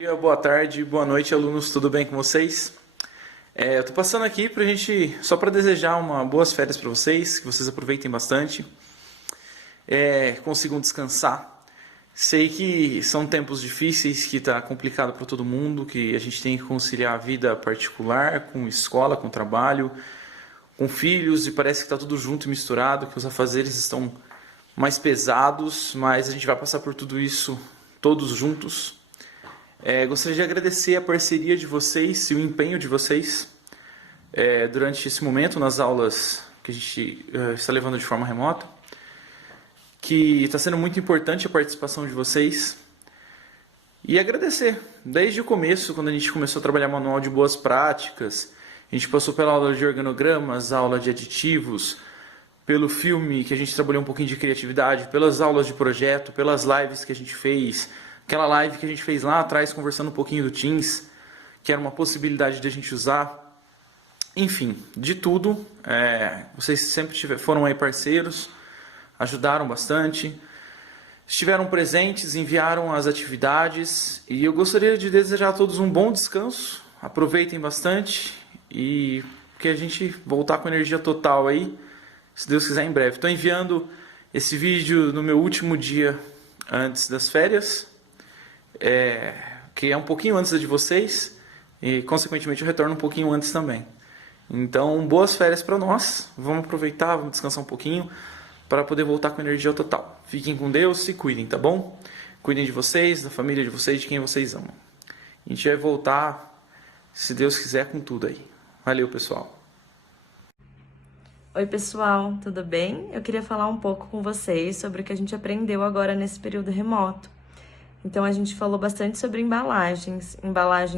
Dia, boa tarde, boa noite, alunos, tudo bem com vocês? Eu tô passando aqui só para desejar boas férias para vocês, que vocês aproveitem bastante, consigam descansar. Sei que são tempos difíceis, que tá complicado para todo mundo, que a gente tem que conciliar a vida particular com escola, com trabalho, com filhos, e parece que está tudo junto e misturado, que os afazeres estão mais pesados, mas a gente vai passar por tudo isso todos juntos. Gostaria de agradecer a parceria de vocês e o empenho de vocês durante esse momento nas aulas que a gente está levando de forma remota, que está sendo muito importante a participação de vocês. E agradecer, desde o começo, quando a gente começou a trabalhar manual de boas práticas, a gente passou pela aula de organogramas, aula de aditivos, pelo filme que a gente trabalhou um pouquinho de criatividade, pelas aulas de projeto, pelas lives que a gente fez, aquela live que a gente fez lá atrás conversando um pouquinho do Teams, que era uma possibilidade de a gente usar. Enfim, de tudo, vocês sempre foram aí parceiros, ajudaram bastante, estiveram presentes, enviaram as atividades, e eu gostaria de desejar a todos um bom descanso, aproveitem bastante e que a gente voltar com energia total aí, se Deus quiser, em breve. Estou enviando esse vídeo no meu último dia antes das férias, que é um pouquinho antes da de vocês, e consequentemente eu retorno um pouquinho antes também. Então, boas férias para nós, vamos aproveitar, vamos descansar um pouquinho, para poder voltar com energia total. Fiquem com Deus, se cuidem, tá bom? Cuidem de vocês, da família de vocês, de quem vocês amam. A gente vai voltar, se Deus quiser, com tudo aí. Valeu, pessoal. Oi pessoal, tudo bem? Eu queria falar um pouco com vocês sobre o que a gente aprendeu agora nesse período remoto. Então a gente falou bastante sobre embalagens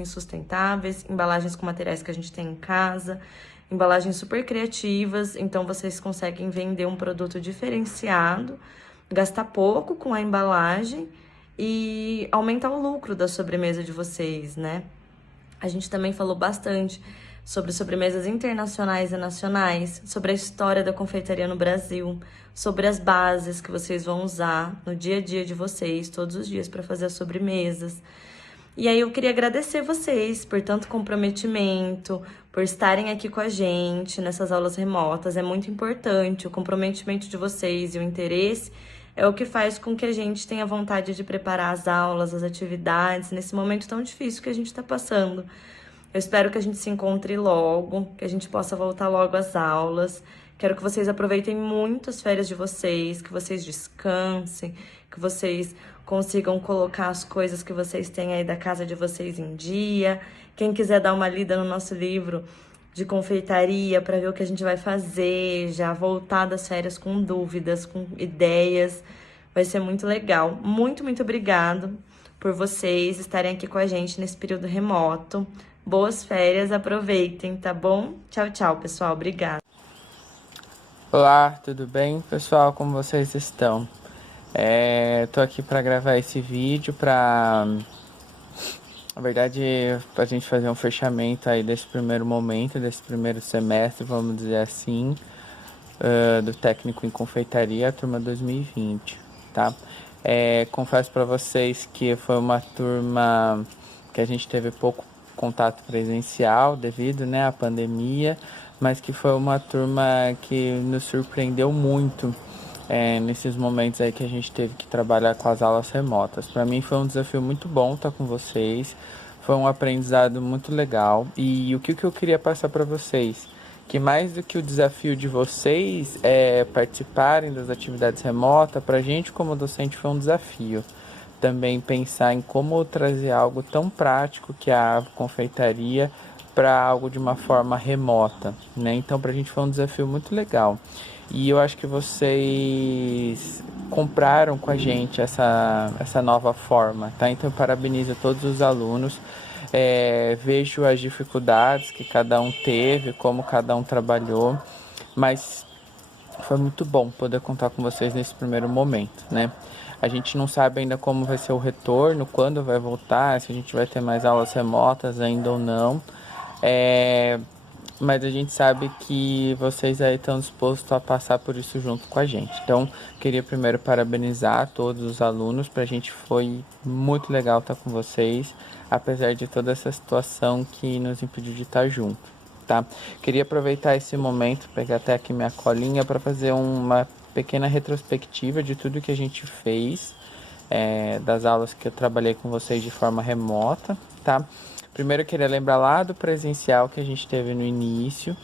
sustentáveis, embalagens com materiais que a gente tem em casa, embalagens super criativas, então vocês conseguem vender um produto diferenciado, gastar pouco com a embalagem e aumentar o lucro da sobremesa de vocês, né? A gente também falou bastante sobre sobremesas internacionais e nacionais, sobre a história da confeitaria no Brasil, sobre as bases que vocês vão usar no dia a dia de vocês, todos os dias, para fazer as sobremesas. E aí eu queria agradecer vocês por tanto comprometimento, por estarem aqui com a gente nessas aulas remotas. É muito importante o comprometimento de vocês e o interesse é o que faz com que a gente tenha vontade de preparar as aulas, as atividades, nesse momento tão difícil que a gente está passando. Eu espero que a gente se encontre logo, que a gente possa voltar logo às aulas. Quero que vocês aproveitem muito as férias de vocês, que vocês descansem, que vocês consigam colocar as coisas que vocês têm aí da casa de vocês em dia. Quem quiser dar uma lida no nosso livro de confeitaria para ver o que a gente vai fazer, já voltar das férias com dúvidas, com ideias, vai ser muito legal. Muito, muito obrigado por vocês estarem aqui com a gente nesse período remoto. Boas férias, aproveitem, tá bom? Tchau, tchau, pessoal. Obrigada. Olá, tudo bem? Pessoal, como vocês estão? Tô aqui para gravar esse vídeo na verdade, pra gente fazer um fechamento aí desse primeiro momento, desse primeiro semestre, vamos dizer assim, do técnico em confeitaria, turma 2020, tá? Confesso para vocês que foi uma turma que a gente teve pouco contato presencial devido, né, à pandemia, mas que foi uma turma que nos surpreendeu muito nesses momentos aí que a gente teve que trabalhar com as aulas remotas. Para mim foi um desafio muito bom estar com vocês, foi um aprendizado muito legal e o que eu queria passar para vocês, que mais do que o desafio de vocês participarem das atividades remotas, para a gente como docente foi um desafio. Também pensar em como trazer algo tão prático que é a confeitaria para algo de uma forma remota, né? Então, para a gente foi um desafio muito legal. E eu acho que vocês compraram com a gente essa nova forma, tá? Então, eu parabenizo todos os alunos. Vejo as dificuldades que cada um teve, como cada um trabalhou, mas foi muito bom poder contar com vocês nesse primeiro momento, né? A gente não sabe ainda como vai ser o retorno, quando vai voltar, se a gente vai ter mais aulas remotas ainda ou não. Mas a gente sabe que vocês aí estão dispostos a passar por isso junto com a gente. Então, queria primeiro parabenizar todos os alunos, pra gente foi muito legal estar com vocês. apesar de toda essa situação que nos impediu de estar junto, tá? Queria aproveitar esse momento, pegar até aqui minha colinha para fazer uma pequena retrospectiva de tudo que a gente fez, das aulas que eu trabalhei com vocês de forma remota, tá? Primeiro eu queria lembrar lá do presencial que a gente teve no início.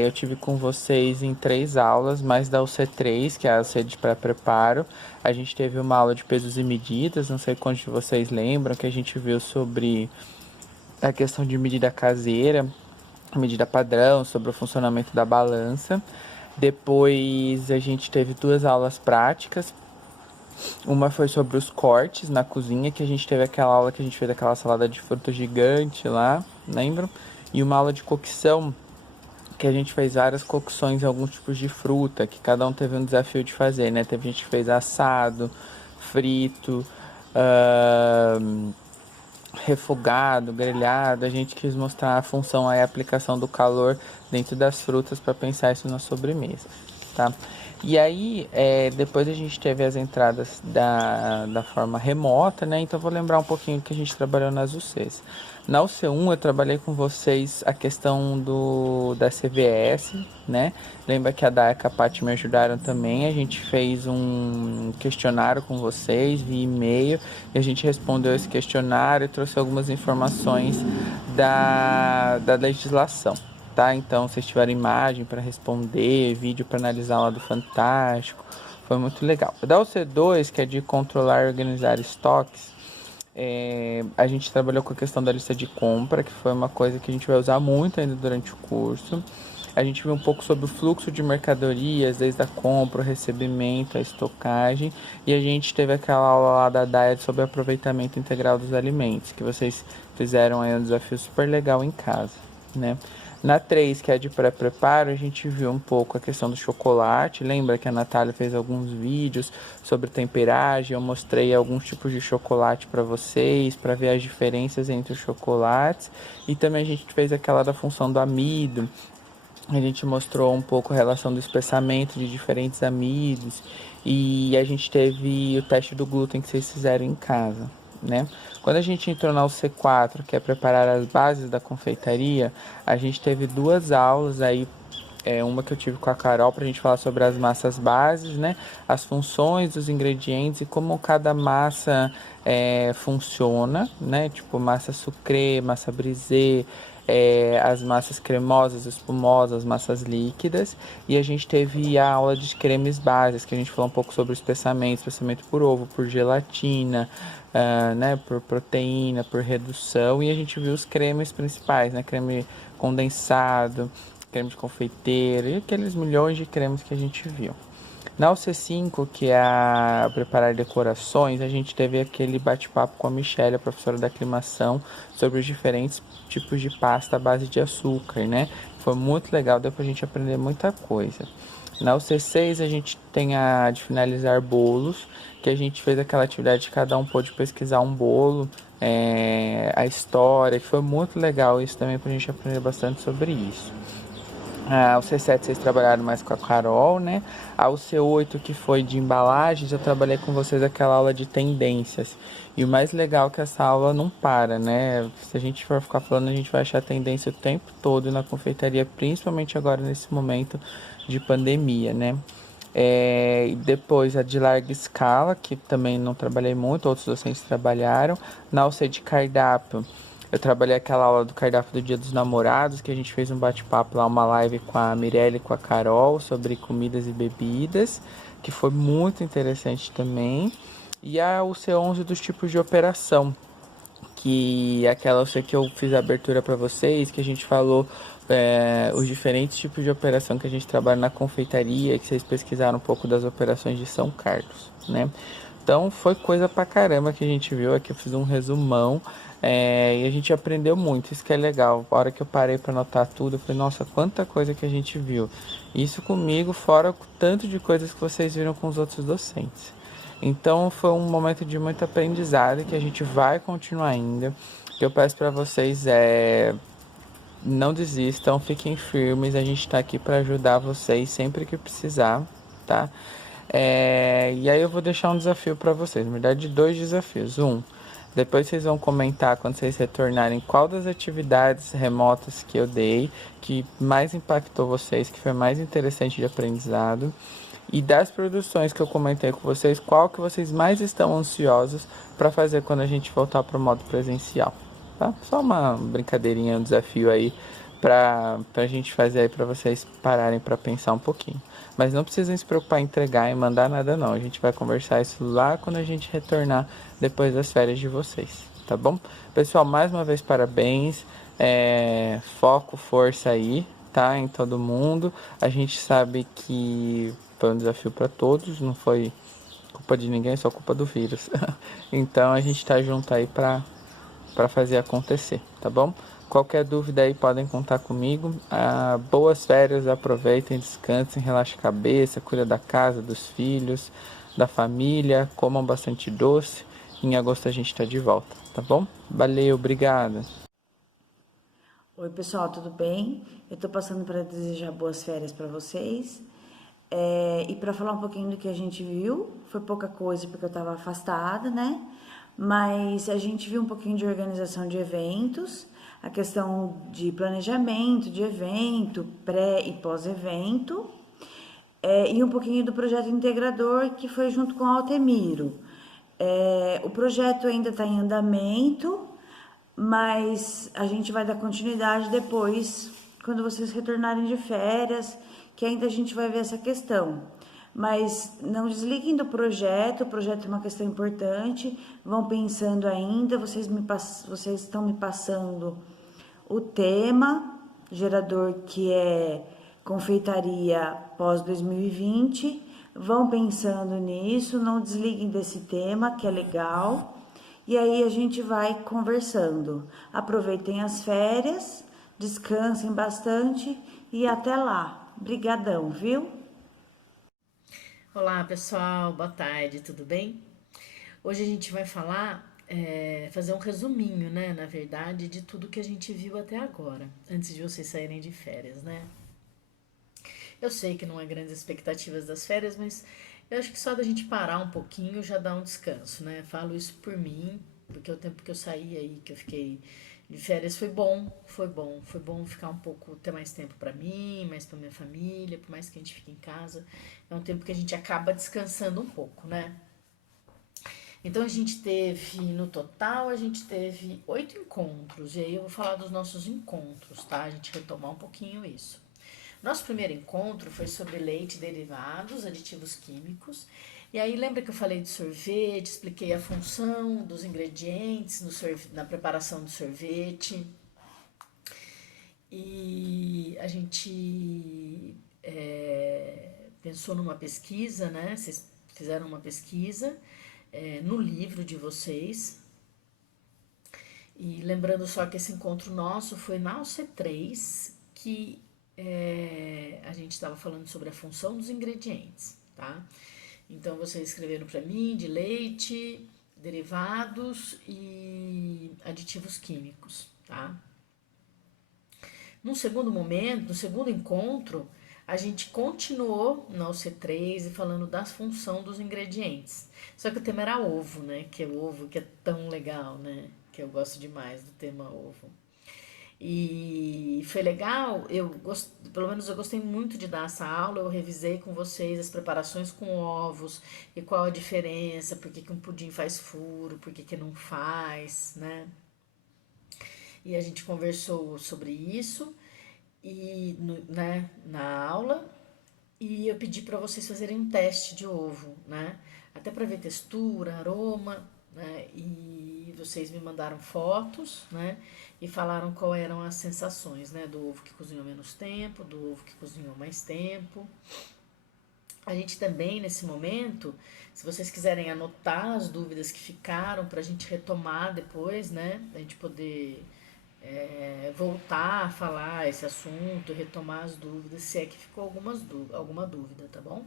Eu tive com vocês em 3 aulas, mais da UC3, que é a UC de pré-preparo. A gente teve uma aula de pesos e medidas, não sei quantos de vocês lembram, que a gente viu sobre a questão de medida caseira, medida padrão, sobre o funcionamento da balança. Depois a gente teve 2 aulas práticas. Uma foi sobre os cortes na cozinha, que a gente teve aquela aula que a gente fez aquela salada de fruta gigante lá, lembram? E uma aula de cocção, que a gente fez várias cocções em alguns tipos de fruta, que cada um teve um desafio de fazer, né? Teve gente que fez assado, frito, refogado, grelhado. A gente quis mostrar a função e a aplicação do calor dentro das frutas para pensar isso na sobremesa, tá? E aí, depois a gente teve as entradas da forma remota, né? Então, eu vou lembrar um pouquinho que a gente trabalhou nas UCs. Na UC1, eu trabalhei com vocês a questão da CVS, né? Lembra que a Daia e a Paty me ajudaram também. A gente fez um questionário com vocês via e-mail. E a gente respondeu esse questionário e trouxe algumas informações da legislação. Tá? Então, vocês tiveram imagem para responder, vídeo para analisar lá do Fantástico, foi muito legal. Da UC2, que é de controlar e organizar estoques, a gente trabalhou com a questão da lista de compra, que foi uma coisa que a gente vai usar muito ainda durante o curso. A gente viu um pouco sobre o fluxo de mercadorias, desde a compra, o recebimento, a estocagem. E a gente teve aquela aula lá da DAIA sobre aproveitamento integral dos alimentos, que vocês fizeram aí um desafio super legal em casa, né? Na 3, que é de pré-preparo, a gente viu um pouco a questão do chocolate. Lembra que a Natália fez alguns vídeos sobre temperagem? Eu mostrei alguns tipos de chocolate para vocês, para ver as diferenças entre os chocolates. E também a gente fez aquela da função do amido. A gente mostrou um pouco a relação do espessamento de diferentes amidos. E a gente teve o teste do glúten que vocês fizeram em casa, né? Quando a gente entrou na UC4, que é preparar as bases da confeitaria, a gente teve 2 aulas aí, uma que eu tive com a Carol para a gente falar sobre as massas bases, né? As funções dos ingredientes e como cada massa funciona, né? Tipo massa sucrê, massa brisée, as massas cremosas, espumosas, massas líquidas. E a gente teve a aula de cremes bases, que a gente falou um pouco sobre o espessamento por ovo, por gelatina, né, por proteína, por redução. E a gente viu os cremes principais, né? Creme condensado, creme de confeiteiro e aqueles milhões de cremes que a gente viu. Na UC5, que é a preparar decorações, a gente teve aquele bate-papo com a Michelle, a professora da aclimação, sobre os diferentes tipos de pasta à base de açúcar, né? Foi muito legal, deu pra gente aprender muita coisa. Na UC6, a gente tem a de finalizar bolos, que a gente fez aquela atividade que cada um pôde pesquisar um bolo, a história, que foi muito legal isso também pra gente aprender bastante sobre isso. O C7 vocês trabalharam mais com a Carol, né? O C8, que foi de embalagens, eu trabalhei com vocês aquela aula de tendências. E o mais legal é que essa aula não para, né? Se a gente for ficar falando, a gente vai achar tendência o tempo todo na confeitaria, principalmente agora nesse momento de pandemia, né? E depois a de larga escala, que também não trabalhei muito, outros docentes trabalharam. Na UC de cardápio, eu trabalhei aquela aula do cardápio do Dia dos Namorados, que a gente fez um bate-papo lá, uma live com a Mirelle e com a Carol sobre comidas e bebidas, que foi muito interessante também. E a UC11 dos tipos de operação, que é aquela UC que eu fiz a abertura para vocês, que a gente falou os diferentes tipos de operação que a gente trabalha na confeitaria, que vocês pesquisaram um pouco das operações de São Carlos, né? Então foi coisa pra caramba que a gente viu. Aqui eu fiz um resumão e a gente aprendeu muito, isso que é legal. A hora que eu parei para anotar tudo, eu falei, nossa, quanta coisa que a gente viu. Isso comigo, fora o tanto de coisas que vocês viram com os outros docentes. Então foi um momento de muito aprendizado que a gente vai continuar ainda. O que eu peço para vocês não desistam, fiquem firmes, a gente está aqui para ajudar vocês sempre que precisar, tá? E aí eu vou deixar um desafio para vocês, na verdade 2 desafios. Depois vocês vão comentar quando vocês retornarem qual das atividades remotas que eu dei, que mais impactou vocês, que foi mais interessante de aprendizado. E das produções que eu comentei com vocês, qual que vocês mais estão ansiosos para fazer quando a gente voltar para o modo presencial, tá? Só uma brincadeirinha, um desafio aí para a gente fazer aí para vocês pararem para pensar um pouquinho. Mas não precisam se preocupar em entregar e mandar nada não. A gente vai conversar isso lá quando a gente retornar depois das férias de vocês, tá bom? Pessoal, mais uma vez parabéns. Foco, força aí, tá? Em todo mundo. A gente sabe que foi um desafio para todos, não foi culpa de ninguém, só culpa do vírus. Então a gente tá junto aí para fazer acontecer, tá bom? Qualquer dúvida aí podem contar comigo. Boas férias, aproveitem, descansem, relaxem a cabeça, cuida da casa, dos filhos, da família, comam bastante doce. Em agosto a gente está de volta, tá bom? Valeu, obrigada. Oi, pessoal, tudo bem? Eu tô passando para desejar boas férias para vocês. E para falar um pouquinho do que a gente viu, foi pouca coisa porque eu estava afastada, né? Mas a gente viu um pouquinho de organização de eventos, a questão de planejamento de evento, pré e pós-evento, e um pouquinho do projeto integrador que foi junto com o Altemiro. O projeto ainda está em andamento, mas a gente vai dar continuidade depois, quando vocês retornarem de férias, que ainda a gente vai ver essa questão. Mas não desliguem do projeto, o projeto é uma questão importante, vão pensando ainda, vocês estão me passando o tema, gerador que é confeitaria pós 2020, vão pensando nisso, não desliguem desse tema, que é legal, e aí a gente vai conversando. Aproveitem as férias, descansem bastante e até lá. Brigadão, viu? Olá pessoal, boa tarde, tudo bem? Hoje a gente vai falar, fazer um resuminho, né, na verdade, de tudo que a gente viu até agora, antes de vocês saírem de férias, né? Eu sei que não há grandes expectativas das férias, mas eu acho que só da gente parar um pouquinho já dá um descanso, né? Falo isso por mim, porque o tempo que eu saí aí, que eu fiquei de férias foi bom, foi bom ficar um pouco, ter mais tempo pra mim, mais pra minha família, por mais que a gente fique em casa, é um tempo que a gente acaba descansando um pouco, né? Então a gente teve, no total, a gente teve 8 encontros, e aí eu vou falar dos nossos encontros, tá? A gente retomar um pouquinho isso. Nosso primeiro encontro foi sobre leite, derivados, aditivos químicos. E aí lembra que eu falei de sorvete, expliquei a função dos ingredientes na preparação do sorvete. E a gente pensou numa pesquisa, né? Vocês fizeram uma pesquisa no livro de vocês. E lembrando só que esse encontro nosso foi na UC3, que a gente estava falando sobre a função dos ingredientes, tá? Então vocês escreveram para mim de leite, derivados e aditivos químicos, tá? No segundo momento, no segundo encontro, a gente continuou na UC3 e falando da função dos ingredientes. Só que o tema era ovo, né? Que é o ovo que é tão legal, né? Que eu gosto demais do tema ovo. E foi legal, pelo menos eu gostei muito de dar essa aula, eu revisei com vocês as preparações com ovos e qual a diferença, por que que um pudim faz furo, por que que não faz, né? E a gente conversou sobre isso né, na aula, e eu pedi para vocês fazerem um teste de ovo, né? Até para ver textura, aroma, né? E vocês me mandaram fotos, né? E falaram qual eram as sensações, né? Do ovo que cozinhou menos tempo, do ovo que cozinhou mais tempo. A gente também, nesse momento, se vocês quiserem anotar as dúvidas que ficaram para a gente retomar depois, né? A gente poder voltar a falar esse assunto, retomar as dúvidas, se é que ficou alguma dúvida, tá bom?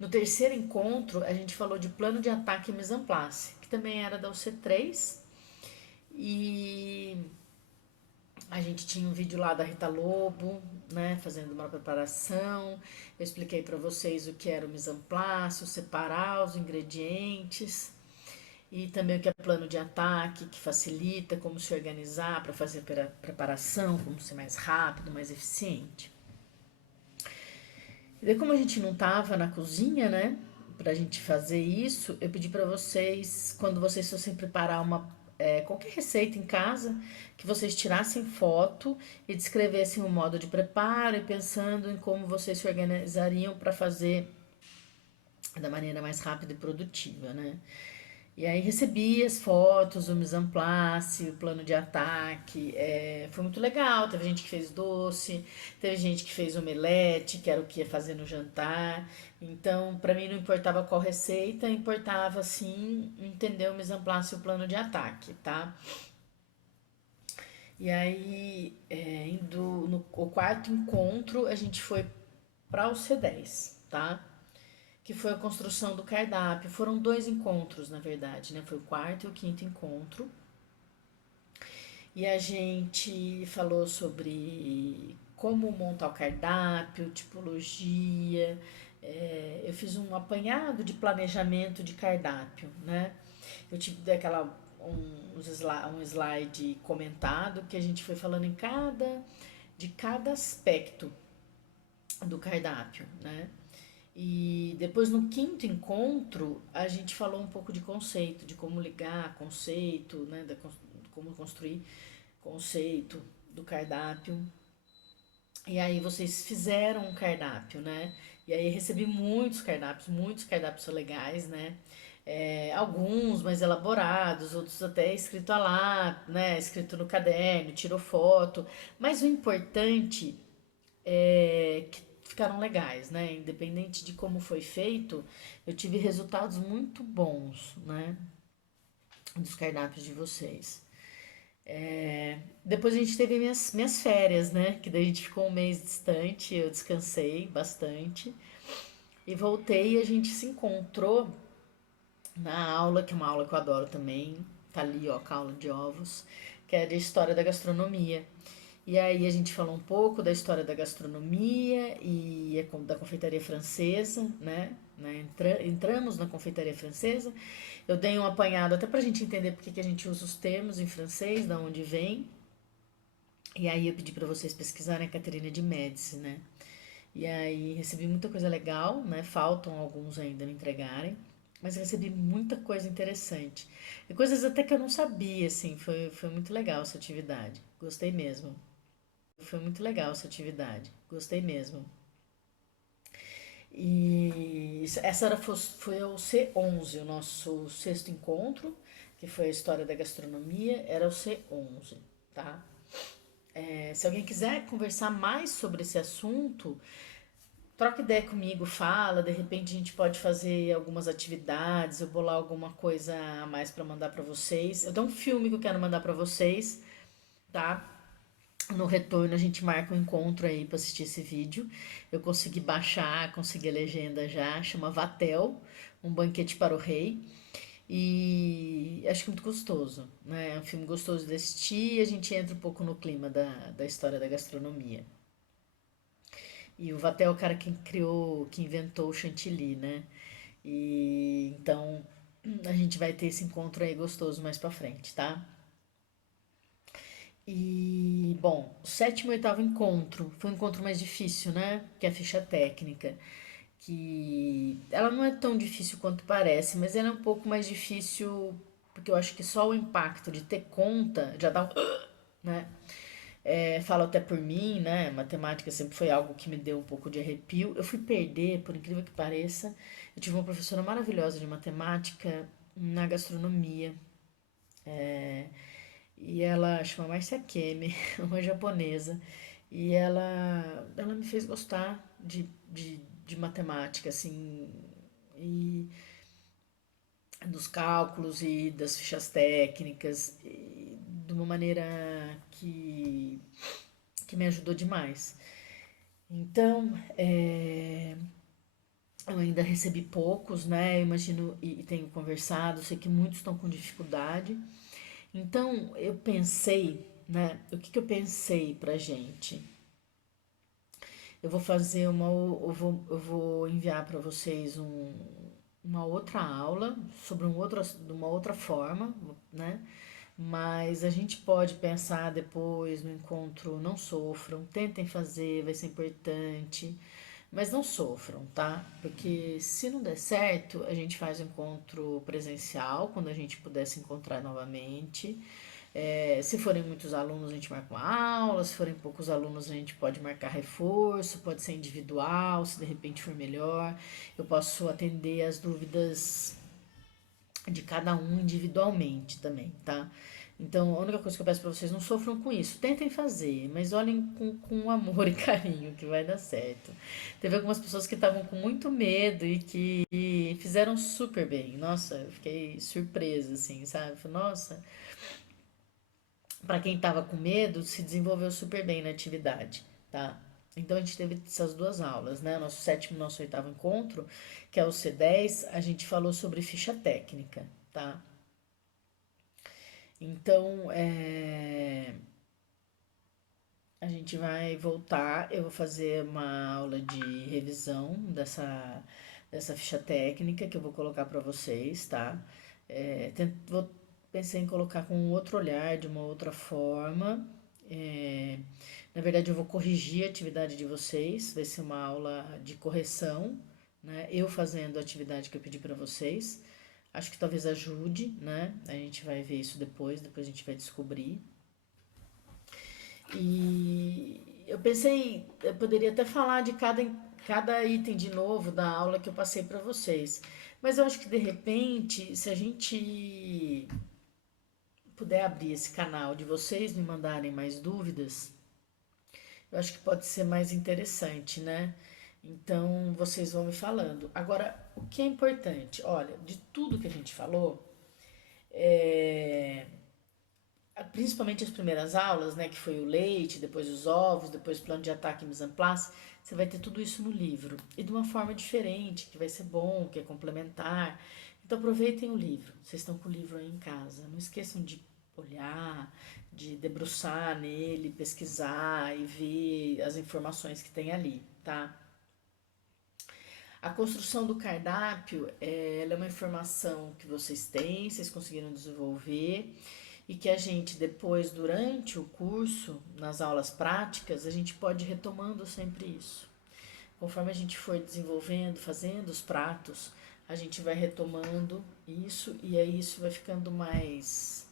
No terceiro encontro, a gente falou de plano de ataque e mise en place, que também era da UC3, e a gente tinha um vídeo lá da Rita Lobo, né, fazendo uma preparação. Eu expliquei para vocês o que era o mise en place, o separar os ingredientes. e também o que é plano de ataque, que facilita como se organizar para fazer preparação, como ser mais rápido, mais eficiente. E daí, como a gente não estava na cozinha, né, para a gente fazer isso, eu pedi para vocês, quando vocês fossem preparar qualquer receita em casa, que vocês tirassem foto e descrevessem o modo de preparo e pensando em como vocês se organizariam para fazer da maneira mais rápida e produtiva, né? E aí recebi as fotos, o mise en place, o plano de ataque, foi muito legal. Teve gente que fez doce, teve gente que fez omelete, que era o que ia fazer no jantar. Então, para mim não importava qual receita, importava sim entender o mise en place e o plano de ataque, tá? E aí, indo no o quarto encontro, a gente foi para o C10, tá? Que foi a construção do cardápio. Foram 2 encontros, na verdade, né? Foi o quarto e o quinto encontro. E a gente falou sobre como montar o cardápio, tipologia. Eu fiz um apanhado de planejamento de cardápio, né? Eu tive um slide comentado que a gente foi falando de cada aspecto do cardápio, né? E depois no quinto encontro a gente falou um pouco de conceito, de como ligar conceito, né, como construir conceito do cardápio. E aí vocês fizeram um cardápio, né? E aí recebi muitos cardápios legais, né? Alguns mais elaborados, outros até escrito a lá, né? Escrito no caderno, tirou foto. Mas o importante que ficaram legais, né? Independente de como foi feito, eu tive resultados muito bons, né? Dos cardápios de vocês. Depois a gente teve minhas férias, né? Que daí a gente ficou um mês distante, eu descansei bastante. E voltei e a gente se encontrou na aula, que é uma aula que eu adoro também. Tá ali, ó, com a aula de ovos, que é de história da gastronomia. E aí a gente falou um pouco da história da gastronomia e da confeitaria francesa, né? Entramos na confeitaria francesa. Eu dei um apanhado até pra gente entender por que a gente usa os termos em francês, da onde vem. E aí eu pedi para vocês pesquisarem a Caterina de Médici, né? E aí recebi muita coisa legal, né? Faltam alguns ainda me entregarem, mas recebi muita coisa interessante. E coisas até que eu não sabia, assim, foi muito legal essa atividade. Gostei mesmo. Foi muito legal essa atividade. Gostei mesmo. E foi o C11, o nosso sexto encontro, que foi a história da gastronomia, era o C11, tá? Se alguém quiser conversar mais sobre esse assunto, troca ideia comigo, fala, de repente a gente pode fazer algumas atividades, eu bolar alguma coisa a mais para mandar para vocês. Eu tenho um filme que eu quero mandar para vocês, tá? No retorno a gente marca um encontro aí para assistir esse vídeo. Eu consegui baixar, consegui a legenda já, chama Vatel, um banquete para o rei. E acho que é muito gostoso, né? É um filme gostoso de assistir e a gente entra um pouco no clima da história da gastronomia. E o Vatel é o cara que inventou o chantilly, né? E então a gente vai ter esse encontro aí gostoso mais pra frente, tá? E, bom, o sétimo e oitavo encontro foi um encontro mais difícil, né? Que é a ficha técnica. Que ela não é tão difícil quanto parece, mas ela é um pouco mais difícil porque eu acho que só o impacto de ter conta já dá um, né? Falo até por mim, né? Matemática sempre foi algo que me deu um pouco de arrepio. Eu fui perder, por incrível que pareça. Eu tive uma professora maravilhosa de matemática na gastronomia. E ela chama Marcia Kemi, uma japonesa. E ela me fez gostar de matemática, assim, e dos cálculos e das fichas técnicas, e de uma maneira que me ajudou demais. Então, eu ainda recebi poucos, né? Eu imagino e tenho conversado, sei que muitos estão com dificuldade. Então, eu pensei, né? O que eu pensei pra gente? Eu vou fazer eu vou enviar para vocês uma outra aula sobre de uma outra forma, né? Mas a gente pode pensar depois no encontro, não sofram, tentem fazer, vai ser importante, mas não sofram, tá? Porque se não der certo, a gente faz o encontro presencial, quando a gente puder se encontrar novamente. Se forem muitos alunos, a gente marca uma aula, se forem poucos alunos, a gente pode marcar reforço, pode ser individual, se de repente for melhor. Eu posso atender as dúvidas de cada um individualmente também, tá? Então, a única coisa que eu peço pra vocês, não sofram com isso. Tentem fazer, mas olhem com amor e carinho, que vai dar certo. Teve algumas pessoas que estavam com muito medo e que fizeram super bem. Nossa, eu fiquei surpresa, assim, sabe? Falei, nossa, para quem tava com medo, se desenvolveu super bem na atividade, tá? Então a gente teve essas duas aulas, né? Nosso sétimo e nosso oitavo encontro, que é o C10, a gente falou sobre ficha técnica, tá? Então, a gente vai voltar, eu vou fazer uma aula de revisão dessa ficha técnica que eu vou colocar para vocês, tá? Pensei em colocar com um outro olhar, de uma outra forma. Na verdade, eu vou corrigir a atividade de vocês, vai ser uma aula de correção, né? Eu fazendo a atividade que eu pedi para vocês. Acho que talvez ajude, né? A gente vai ver isso depois a gente vai descobrir. E eu pensei, eu poderia até falar de cada item de novo da aula que eu passei para vocês. Mas eu acho que de repente, se a gente puder abrir esse canal de vocês me mandarem mais dúvidas, eu acho que pode ser mais interessante, né? Então vocês vão me falando. Agora, o que é importante? Olha, de tudo que a gente falou, principalmente as primeiras aulas, né, que foi o leite, depois os ovos, depois o plano de ataque mise en place, você vai ter tudo isso no livro. E de uma forma diferente, que vai ser bom, que é complementar. Então aproveitem o livro. Vocês estão com o livro aí em casa. Não esqueçam de olhar, de debruçar nele, pesquisar e ver as informações que tem ali, tá? A construção do cardápio, ela é uma informação que vocês têm, vocês conseguiram desenvolver e que a gente depois, durante o curso, nas aulas práticas, a gente pode ir retomando sempre isso. Conforme a gente for desenvolvendo, fazendo os pratos, a gente vai retomando isso e aí isso vai ficando mais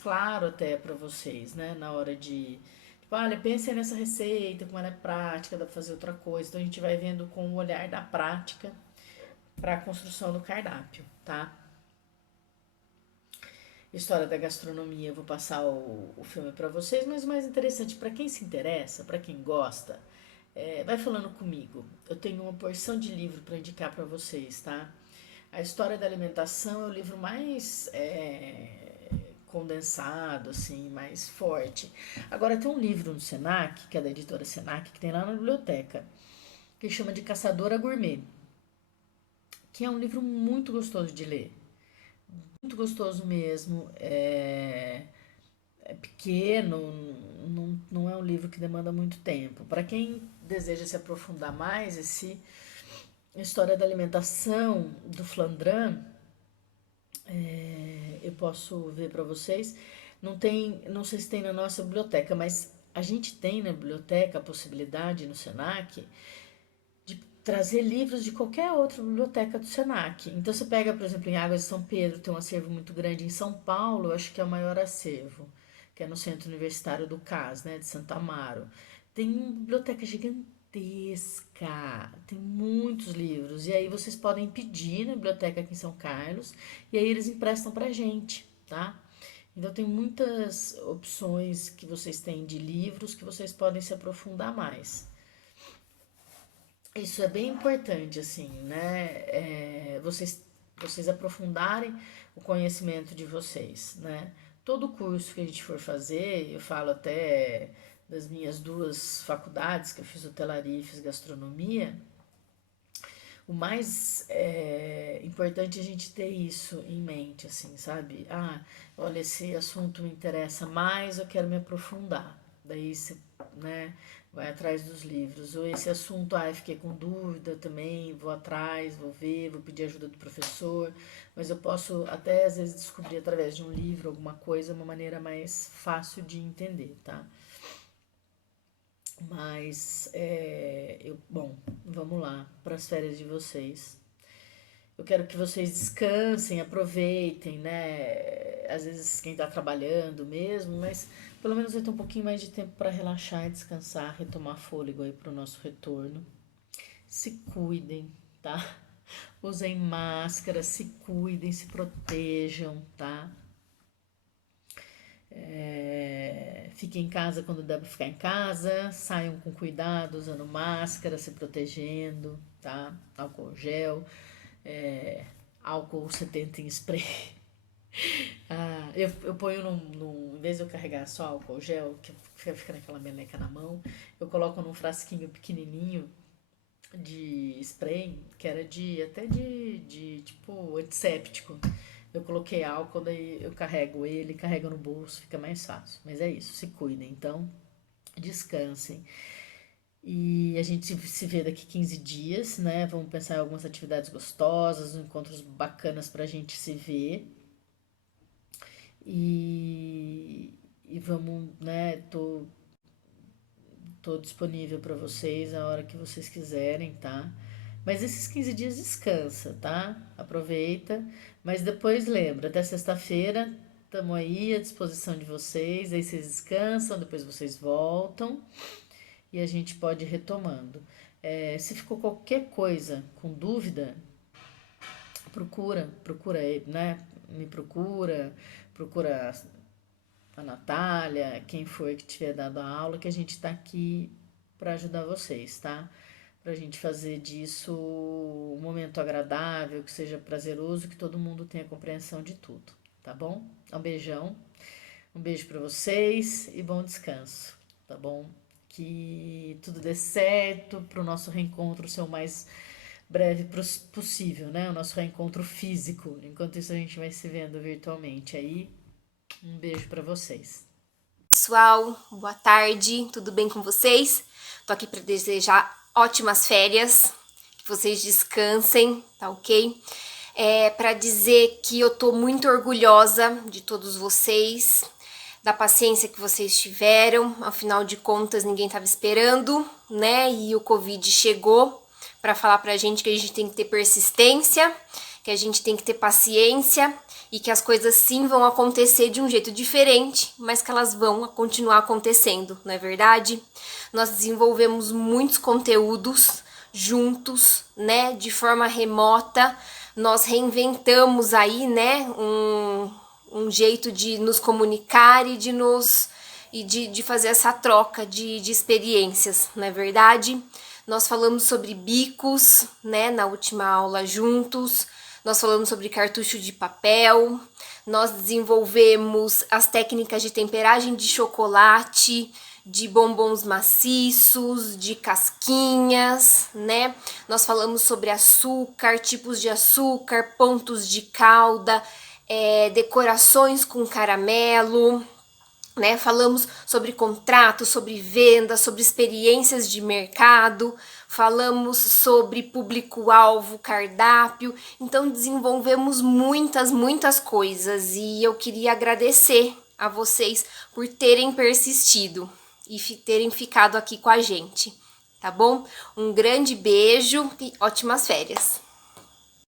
claro até para vocês, né? Na hora de, tipo, olha, pensem nessa receita, como ela é prática, dá para fazer outra coisa. Então a gente vai vendo com o olhar da prática para a construção do cardápio, tá? História da gastronomia, eu vou passar o filme para vocês, mas o mais interessante, para quem se interessa, para quem gosta, vai falando comigo. Eu tenho uma porção de livro para indicar para vocês, tá? A História da Alimentação é o livro mais condensado, assim, mais forte. Agora tem um livro no Senac, que é da editora Senac, que tem lá na biblioteca, que chama de Caçadora Gourmet, que é um livro muito gostoso de ler. Muito gostoso mesmo. É pequeno, não é um livro que demanda muito tempo. Para quem deseja se aprofundar mais, História da Alimentação do Flandrin, eu posso ver para vocês. Não sei se tem na nossa biblioteca, mas a gente tem na biblioteca a possibilidade no Senac de trazer livros de qualquer outra biblioteca do Senac. Então você pega, por exemplo, em Águas de São Pedro, tem um acervo muito grande. Em São Paulo, eu acho que é o maior acervo, que é no Centro Universitário do CAS, né, de Santo Amaro. Tem uma biblioteca gigantesca, tem muitos livros. E aí vocês podem pedir na biblioteca aqui em São Carlos, e aí eles emprestam pra gente, tá? Então tem muitas opções que vocês têm de livros que vocês podem se aprofundar mais. Isso é bem importante, assim, né? Vocês aprofundarem o conhecimento de vocês, né? Todo curso que a gente for fazer, eu falo até das minhas duas faculdades, que eu fiz hotelaria e fiz gastronomia, o mais importante é a gente ter isso em mente, assim, sabe? Ah, olha, esse assunto me interessa mais, eu quero me aprofundar. Daí você né? Vai atrás dos livros. Ou esse assunto, eu fiquei com dúvida também, vou atrás, vou ver, vou pedir ajuda do professor, mas eu posso até às vezes descobrir através de um livro alguma coisa, uma maneira mais fácil de entender, tá? Mas, bom, vamos lá, para as férias de vocês. Eu quero que vocês descansem, aproveitem, né? Às vezes quem tá trabalhando mesmo, mas pelo menos vai ter um pouquinho mais de tempo para relaxar e descansar, retomar fôlego aí pro nosso retorno. Se cuidem, tá? Usem máscara, se cuidem, se protejam, tá? Fiquem em casa quando der pra ficar em casa, saiam com cuidado, usando máscara, se protegendo, tá? Álcool gel, álcool 70 em spray. Eu ponho em vez de eu carregar só álcool gel, que fica naquela meleca na mão, eu coloco num frasquinho pequenininho de spray, que era até de tipo antisséptico. Eu coloquei álcool, daí eu carrego no bolso, fica mais fácil. Mas é isso, se cuidem, então descansem. E a gente se vê daqui 15 dias, né? Vamos pensar em algumas atividades gostosas, encontros bacanas pra gente se ver. E vamos, né? Tô disponível pra vocês a hora que vocês quiserem, tá? Mas esses 15 dias descansa, tá? Aproveita. Mas depois lembra, até sexta-feira, estamos aí à disposição de vocês. Aí vocês descansam, depois vocês voltam e a gente pode ir retomando. Se ficou qualquer coisa com dúvida, procura, né? Me procura a Natália, quem for que tiver dado a aula, que a gente tá aqui para ajudar vocês, tá? Pra gente fazer disso um momento agradável, que seja prazeroso, que todo mundo tenha compreensão de tudo, tá bom? Um beijão, um beijo pra vocês e bom descanso, tá bom? Que tudo dê certo pro nosso reencontro ser o mais breve possível, né? O nosso reencontro físico. Enquanto isso a gente vai se vendo virtualmente aí. Um beijo pra vocês. Pessoal, boa tarde, tudo bem com vocês? Tô aqui para desejar ótimas férias, que vocês descansem, tá ok? Para dizer que eu tô muito orgulhosa de todos vocês, da paciência que vocês tiveram, afinal de contas ninguém tava esperando, né? E o Covid chegou para falar pra gente que a gente tem que ter persistência, que a gente tem que ter paciência e que as coisas sim vão acontecer de um jeito diferente, mas que elas vão continuar acontecendo, não é verdade? Nós desenvolvemos muitos conteúdos juntos, né, de forma remota, nós reinventamos aí, né, um jeito de nos comunicar e de fazer essa troca de experiências, não é verdade? Nós falamos sobre bicos, né, na última aula juntos, nós falamos sobre cartucho de papel, nós desenvolvemos as técnicas de temperagem de chocolate, de bombons maciços, de casquinhas, né? Nós falamos sobre açúcar, tipos de açúcar, pontos de calda, decorações com caramelo, né? Falamos sobre contratos, sobre vendas, sobre experiências de mercado, falamos sobre público-alvo, cardápio, então desenvolvemos muitas coisas e eu queria agradecer a vocês por terem persistido e terem ficado aqui com a gente, tá bom? Um grande beijo e ótimas férias!